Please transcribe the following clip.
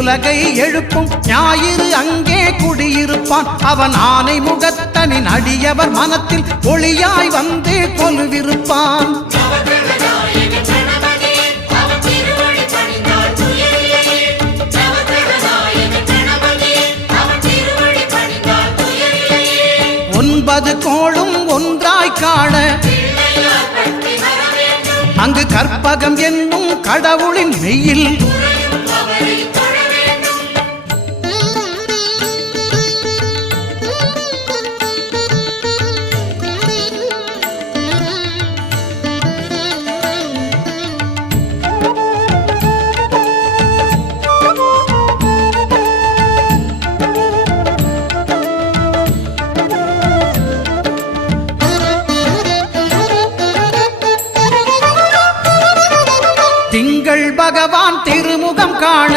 உலகை எழுப்பும் ஞாயிறு அங்கே குடியிருப்பான். அவன் ஆனை முகத்தனின் அடியவர் மனத்தில் ஒளியாய் வந்து கொலுவிருப்பான். ஒன்பது கோளும் ஒன்றாய் காண அங்கு கற்பகம் என்னும் கடவுளின் மெய்யில் திங்கள் பகவான் திருமுகம் காண